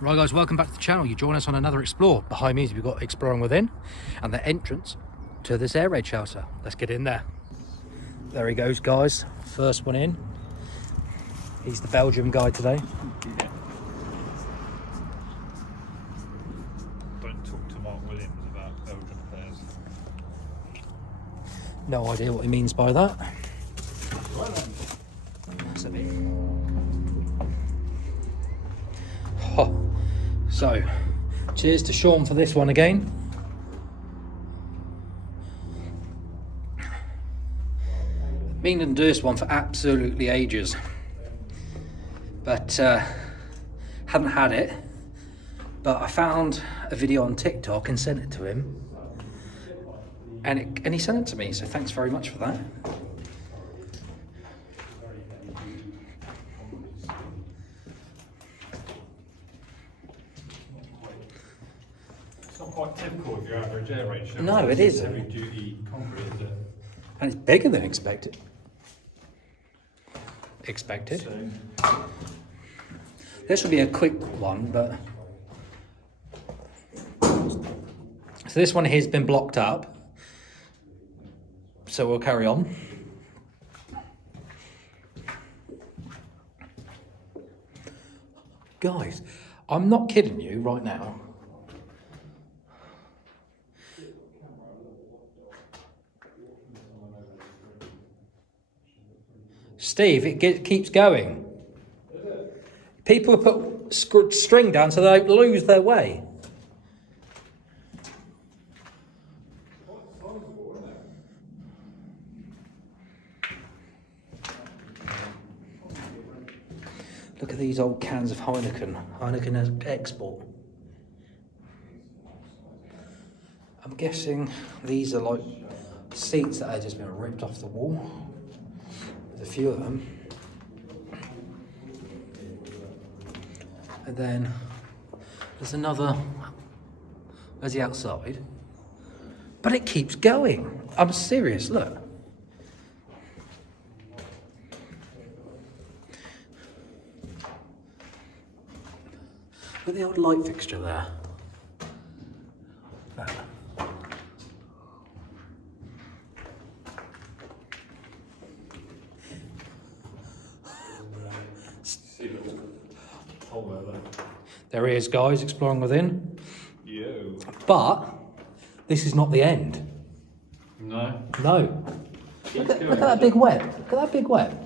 Right guys, welcome back to the channel. You join us on another explore. Behind me we've got Exploring Within and the entrance to this air raid shelter. Let's get in there. There he goes guys, first one in. He's the Belgium guy today. Yeah. Don't talk to Mark Williams about Belgian affairs. No idea what he means by that. That's a bit... Oh. So, cheers to Sean for this one again. Been and do this one for absolutely ages, but hadn't had it. But I found a video on TikTok and sent it to him, and he sent it to me. So thanks very much for that. It's not quite typical of your average air raid shelter. No, it isn't. Heavy duty concrete, is it? And it's bigger than expected. So, This will be a quick one, but... So this one here's been blocked up. So we'll carry on. Guys, I'm not kidding you right now. Steve, it keeps going. People have put string down so they don't lose their way. Look at these old cans of Heineken. Heineken as export. I'm guessing these are like seats that have just been ripped off the wall. There's a few of them. And then there's another, there's the outside. But it keeps going. I'm serious, look. Look at the old light fixture there. That. There he is, guys, Exploring Within. yo. But this is not the end. No. No. Look at that big web. Look at that big web.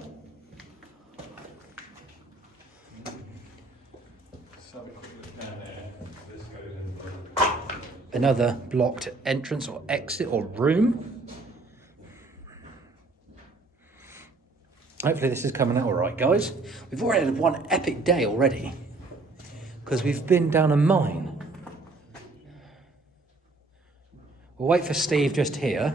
Another blocked entrance or exit or room. Hopefully this is coming out all right, guys. We've already had one epic day already because we've been down a mine. We'll wait for Steve just here.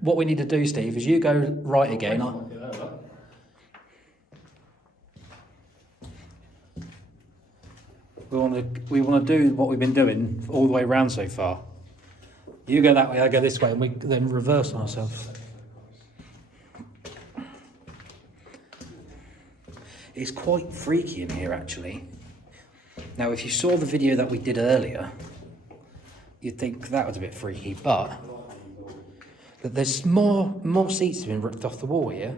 What we need to do, Steve, is you go right again. We want to do what we've been doing all the way around so far. You go that way, I go this way, and we then reverse on ourselves. It's quite freaky in here, actually. Now, if you saw the video that we did earlier, you'd think that was a bit freaky, but there's more seats have been ripped off the wall here.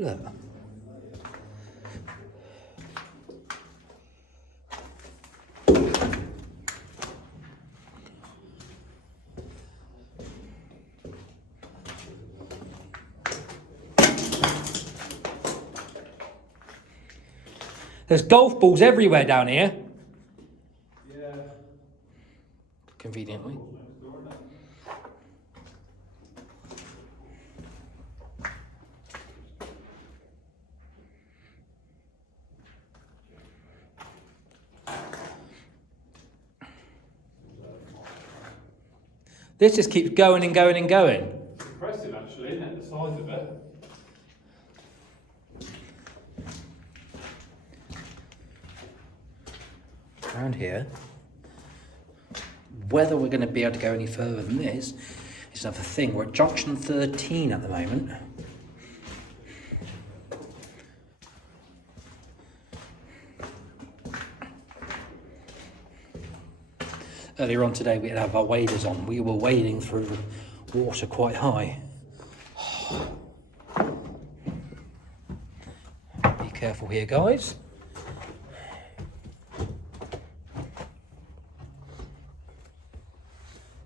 Look. There's golf balls everywhere down here. Yeah. Conveniently. This just keeps going and going and going. Impressive, actually, isn't it? The size of it. around here. Whether we're going to be able to go any further than this is another thing. We're at junction 13 at the moment. Earlier on today we had to have our waders on. We were wading through water quite high. Be careful here, guys.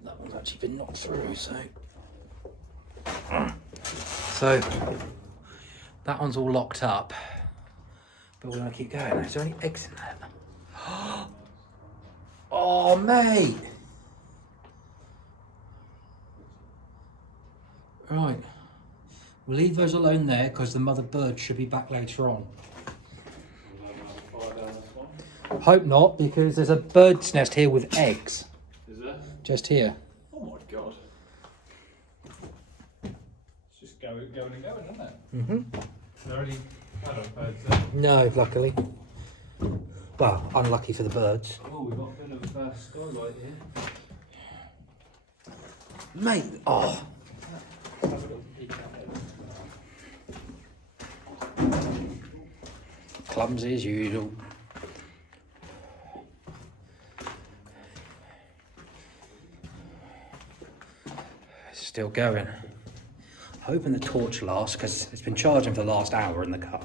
That one's actually been knocked through, so that one's all locked up. But we're gonna keep going. Is there any eggs in there? Oh, mate! Right. We'll leave those alone there because the mother bird should be back later on. Hope not, because there's a bird's nest here with eggs. Is there? Just here. Oh my god. It's just going and going, isn't it? Mm-hmm. Is there any adult birds there? No, luckily. Well, unlucky for the birds. Oh, we've got a bit of skylight here. Mate, oh. Have a little peek out there. Clumsy as usual. It's still going. Hoping the torch lasts because it's been charging for the last hour in the car.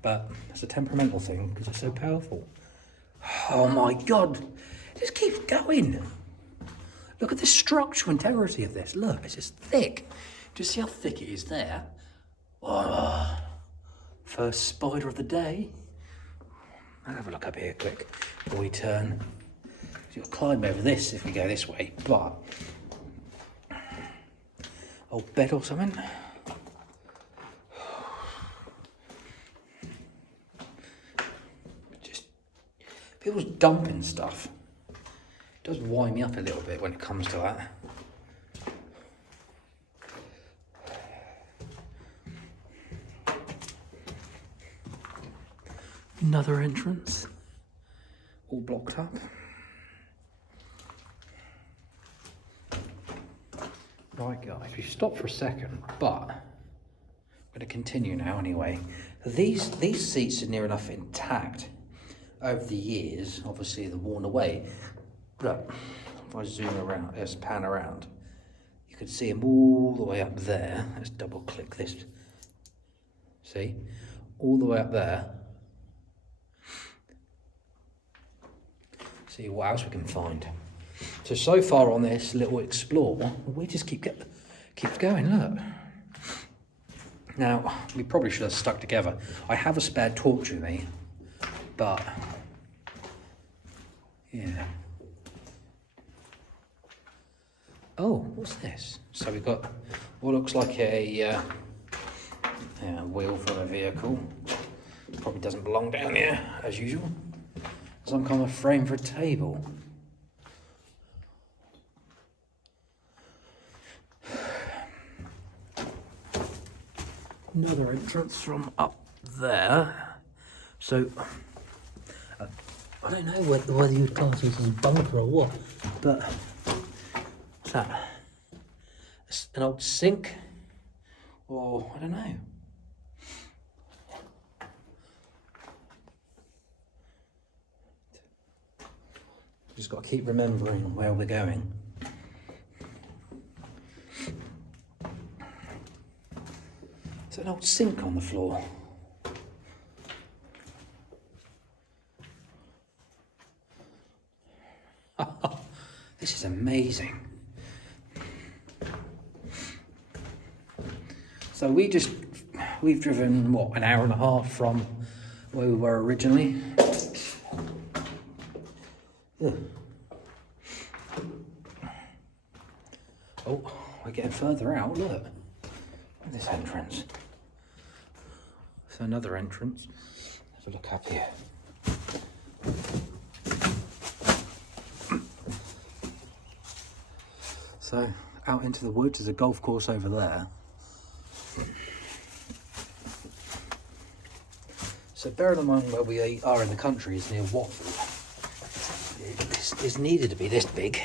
But it's a temperamental thing because it's so powerful. Oh my god, it just keeps going. Look at the structural integrity of this. Look, it's just thick. Do you see how thick it is there? Oh, first spider of the day. I'll have a look up here quick before we turn. You'll climb over this if we go this way, but old bed or something. Just people's dumping stuff. It does wind me up a little bit when it comes to that. Another entrance, all blocked up. Right guys, we stop for a second, but I'm going to continue now anyway. These seats are near enough intact over the years. Obviously they're worn away. Look, if I zoom around, just pan around, you can see them all the way up there. Let's double click this. See? All the way up there. See what else we can find. So far on this little explore, we just keep going, look. Now, we probably should have stuck together. I have a spare torch with me, but, yeah. Oh, what's this? So we've got what looks like a wheel for a vehicle. Probably doesn't belong down here, as usual. Some kind of frame for a table. Another entrance from up there. So, I don't know whether you'd class this as a bunker or what, but what's that? It's an old sink? Or, I don't know. Just got to keep remembering where we're going. There's an old sink on the floor. Oh, this is amazing. So we've driven, what, an hour and a half from where we were originally. Yeah. Oh, we're getting further out, look. Look at this entrance. So another entrance. Have a look up here. So out into the woods, there's a golf course over there. So bearing in mind where we are in the country is near Watford. This needed to be this big.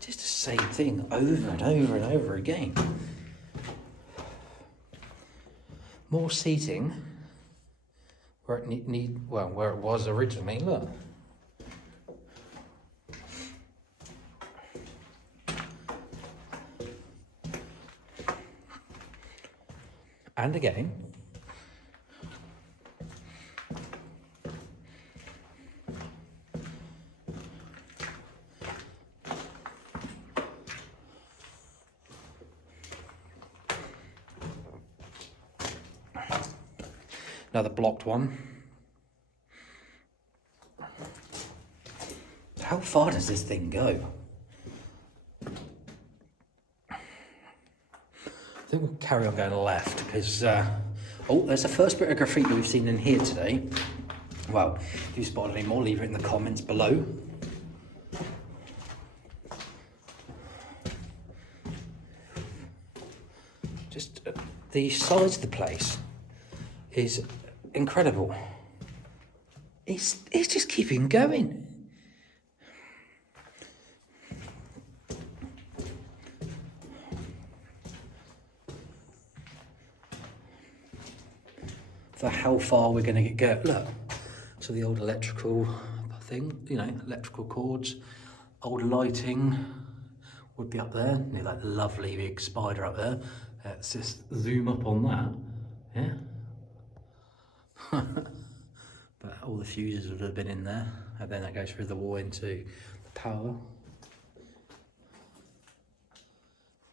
Just the same thing over and over and over again. More seating where it where it was originally. Look. And again. Another blocked one. How far does this thing go? I think we'll carry on going left because, oh, there's the first bit of graffiti we've seen in here today. Well, if you spotted any more, leave it in the comments below. Just the size of the place is incredible. It's just keeping going. For how far we're going to go. Look, so the old electrical thing, you know, electrical cords, old lighting would be up there, near that lovely big spider up there. Let's just zoom up on that, yeah. But all the fuses would have been in there, and then that goes through the wall into the power.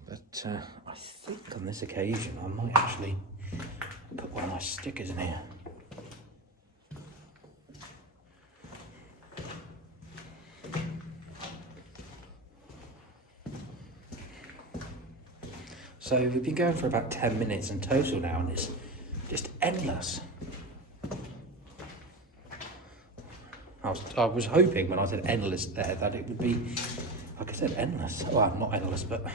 But I think on this occasion I might actually put one of my stickers in here. So we've been going for about 10 minutes in total now, and it's just endless. I was hoping when I said endless there that it would be, like I said, endless. Well, not endless, but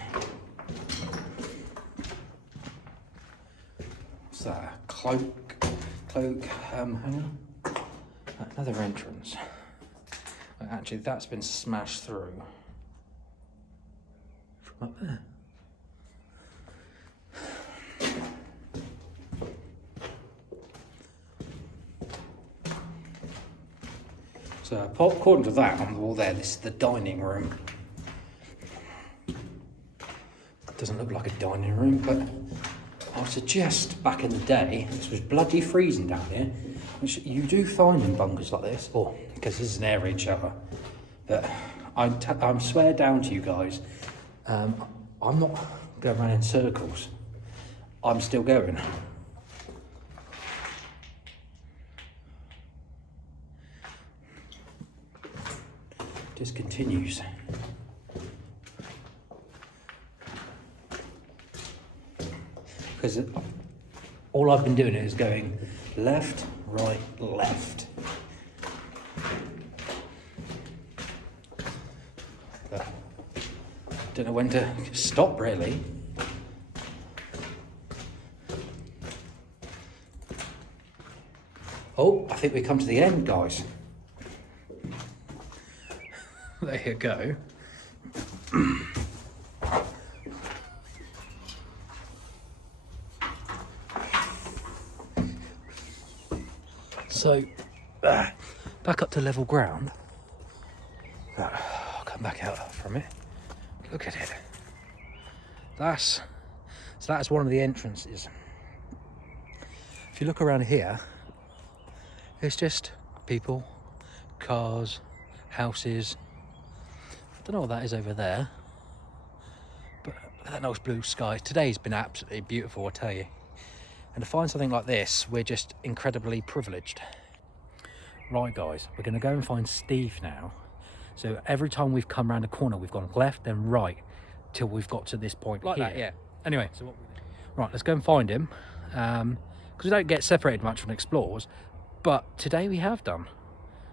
what's that? Cloak hanger. Another entrance. Actually, that's been smashed through from up there. So according to that on the wall there, this is the dining room. It doesn't look like a dining room, but I would suggest back in the day, this was bloody freezing down here, which you do find in bunkers like this, or because this is an air raid shelter. But I swear down to you guys, I'm not going around in circles. I'm still going. Just continues. Because all I've been doing is going left, right, left. But don't know when to stop, really. Oh, I think we come to the end, guys. There you go. So, back up to level ground. Right, I'll come back out from it. Look at it. That's one of the entrances. If you look around here, it's just people, cars, houses. I don't know what that is over there, but that nice blue sky. Today's been absolutely beautiful, I tell you. And to find something like this, we're just incredibly privileged. Right guys, we're gonna go and find Steve now. So every time we've come around a corner, we've gone left then right till we've got to this point like here. That, yeah. Anyway, so what right, let's go and find him. Because we don't get separated much from explorers, but today we have done.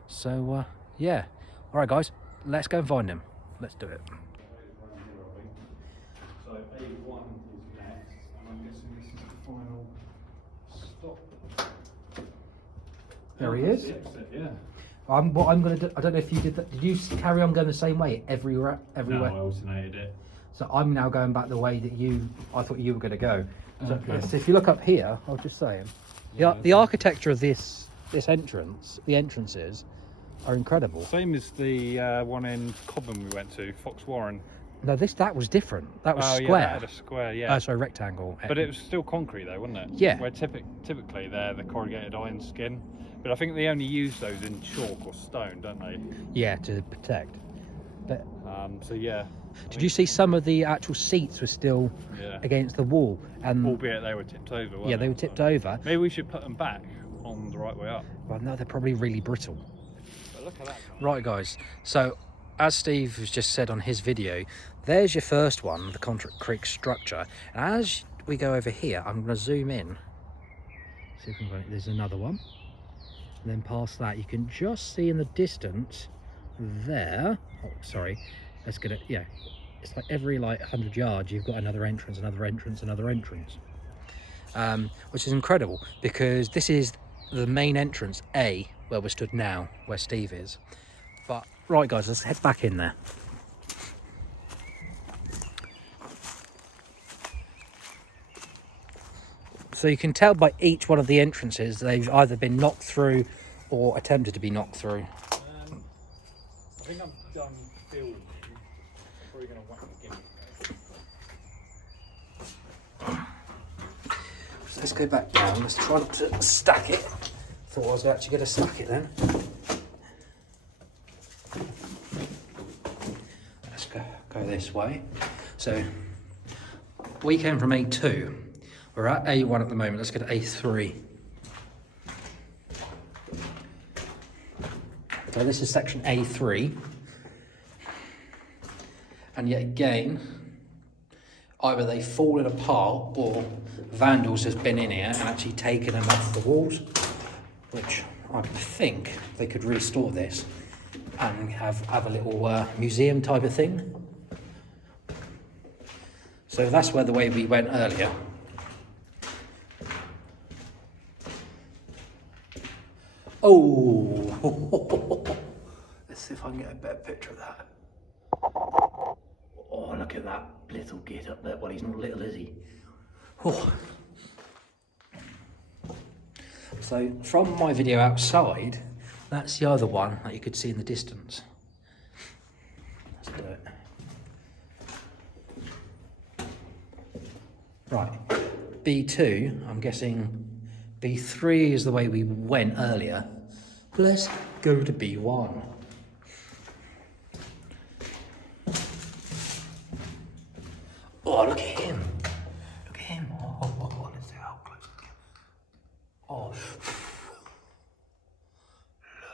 So yeah. All right guys, let's go and find him. Let's do it. So A1 is next, and I'm guessing this is the final stop. There he That's is. the exit, yeah. What I'm going to do, I don't know if you did that. Did you carry on going the same way everywhere? No, I alternated it. So I'm now going back the way that I thought you were going to go. So, Okay. so if you look up here, I'll just say, Yeah, the architecture of this entrance, the entrances, are incredible. Same as the one in Cobham we went to, Fox Warren. No, that was different. That was Oh square. yeah, that had a square, yeah. Sorry, rectangle. But it was still concrete though, wasn't it? Yeah. Where typically they're the corrugated iron skin. But I think they only use those in chalk or stone, don't they? Yeah, to protect. But So yeah. did you see some of the actual seats were still against the wall? And albeit they were tipped over, weren't yeah, they were tipped over. Maybe we should put them back on the right way up. Well, no, they're probably really brittle. But look at that. Right, guys. So, as Steve has just said on his video, there's your first one, the concrete structure. And as we go over here, I'm going to zoom in. See if we can, there's another one. And then past that, you can just see in the distance there. Oh, sorry. Let's get it. Yeah, it's like every 100 yards, you've got another entrance, another entrance, another entrance. Which is incredible because this is the main entrance A, where we're stood now, where Steve is. But right, guys, let's head back in there. So you can tell by each one of the entrances they've either been knocked through or attempted to be knocked through. I think I'm done filming. I'm probably going to whack again. So let's go back down. Let's try to stack it. Thought I was actually going to stack it then. Let's go this way. So we came from A2. We're at A1 at the moment. Let's go to A3. So this is section A3. And yet again, either they've fallen apart or vandals has been in here and actually taken them off the walls, which I think they could restore this and have a little museum type of thing. So that's where the way we went earlier. Oh, let's see if I can get a better picture of that. Oh, look at that little git up there. Well, he's not little, is he? Oh. So from my video outside, that's the other one that you could see in the distance. Let's do it. Right, B2, I'm guessing B3 is the way we went earlier. Let's go to B1. Oh, look at him. Look at him. Oh, let's see how close we get. Oh.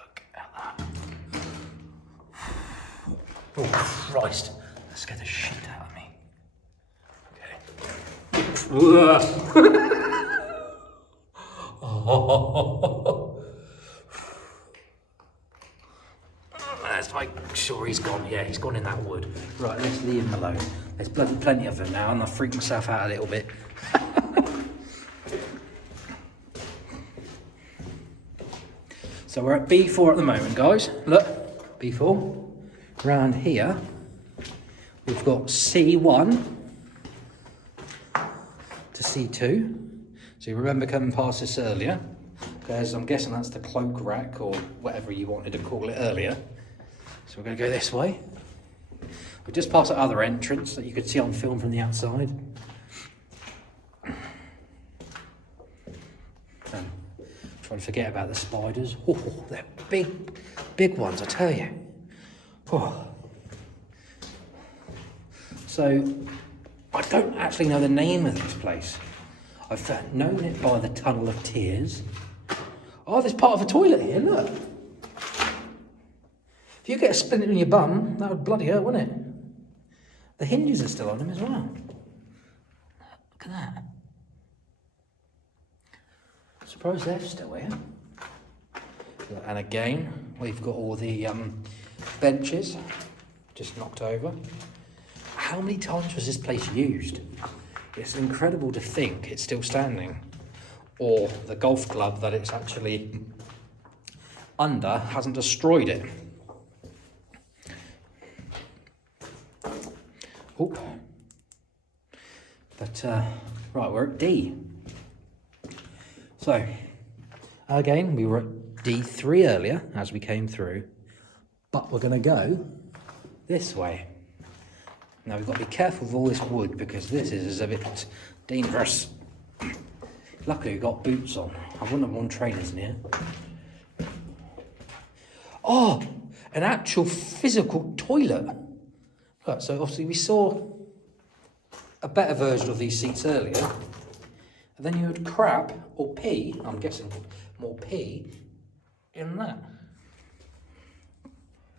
Look at that. Oh, Christ. That scared the shit out of me. Okay. Oh. Let's make sure he's gone. Yeah, he's gone in that wood. Right, let's leave him alone. There's bloody plenty of them now, and I've freaked myself out a little bit. So we're at B4 at the moment, guys. Look, B4. Round here, we've got C1 to C2. So you remember coming past this earlier, because I'm guessing that's the cloak rack or whatever you wanted to call it earlier. So we're going to go this way. We just passed that other entrance that you could see on film from the outside. Trying to forget about the spiders. Oh, they're big ones, I tell you. Oh. So I don't actually know the name of this place. I've known it by the Tunnel of Tears. Oh, there's part of a toilet here, look. If you get a splinter in your bum, that would bloody hurt, wouldn't it? The hinges are still on them as well. Look at that. I suppose they're still here. And again, we've got all the benches just knocked over. how many times was this place used? It's incredible to think it's still standing. Or the golf club that it's actually under hasn't destroyed it. Oh. But, right, we're at D. So, again, we were at D3 earlier as we came through, but we're going to go this way. Now, we've got to be careful with all this wood because this is a bit dangerous. Luckily, we've got boots on. I wouldn't have worn trainers in here. Oh, an actual physical toilet. Right, so obviously we saw a better version of these seats earlier. And then you would crap or pee, I'm guessing more pee, in that.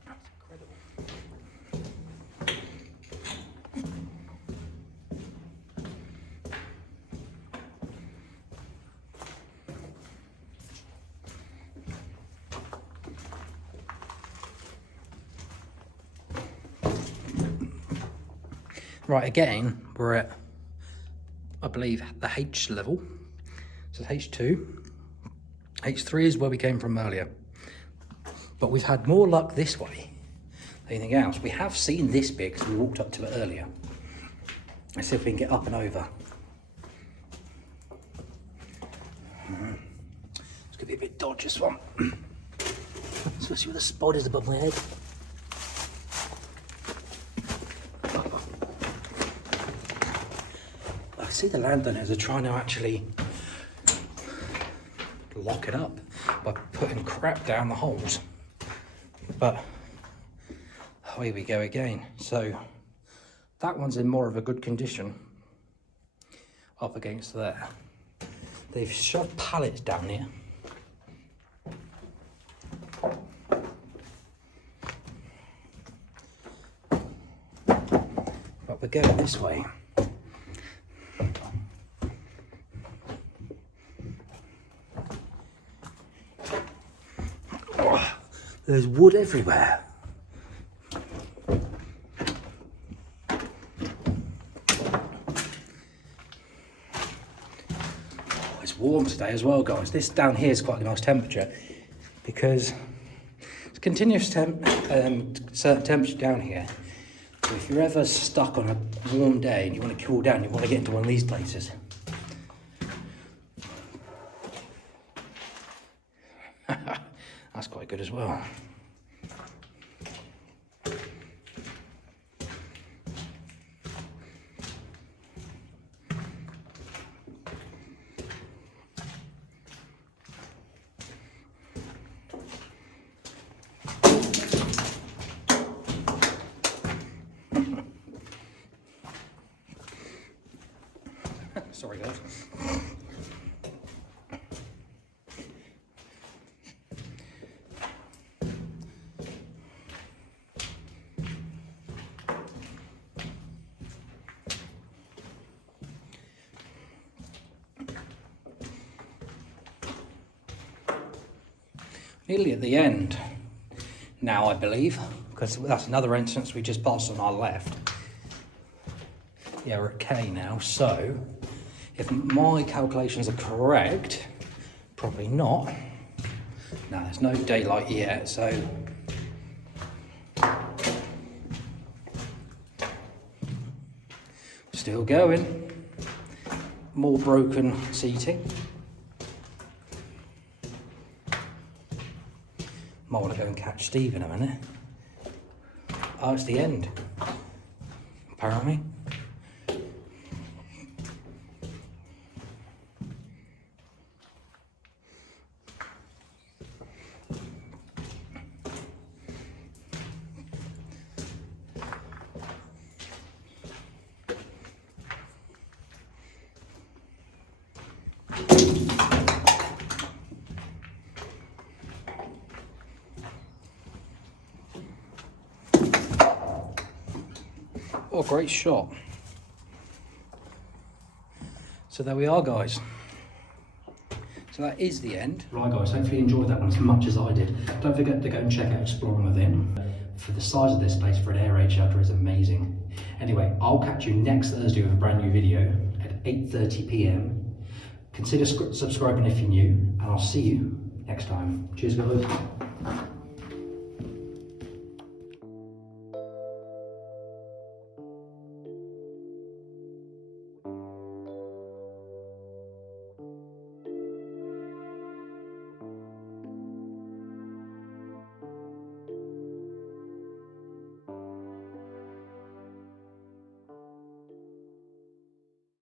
That's incredible. Right, again, we're at, I believe, the H level. So H2. H3 is where we came from earlier. But we've had more luck this way than anything else. We have seen this bit because we walked up to it earlier. Let's see if we can get up and over. It's going to be a bit dodgy, this one. Especially with the spiders above my head. I see the landowners are trying to actually lock it up by putting crap down the holes. But away we go again. So that one's in more of a good condition up against there. They've shoved pallets down here. But we're going this way. There's wood everywhere. Oh, it's warm today as well, guys. This down here is quite a nice temperature because it's continuous certain temperature down here. So if you're ever stuck on a warm day and you want to cool down, you want to get into one of these places. That's quite good as well. Sorry, guys. Nearly at the end now, I believe, because that's another entrance we just passed on our left. Yeah, we're at K now, so if my calculations are correct, probably not. No, there's no daylight yet, so still going. More broken seating. Might want to go and catch Steve in a minute. Oh, it's the end, apparently. What a great shot. So there we are, guys. So that is the end. Right, guys, hopefully you enjoyed that one as much as I did. Don't forget to go and check out Exploring Within. For the size of this place, for an air raid shelter, is amazing. Anyway, I'll catch you next Thursday with a brand new video at 8:30 p.m. Consider subscribing if you're new, and I'll see you next time. Cheers, guys.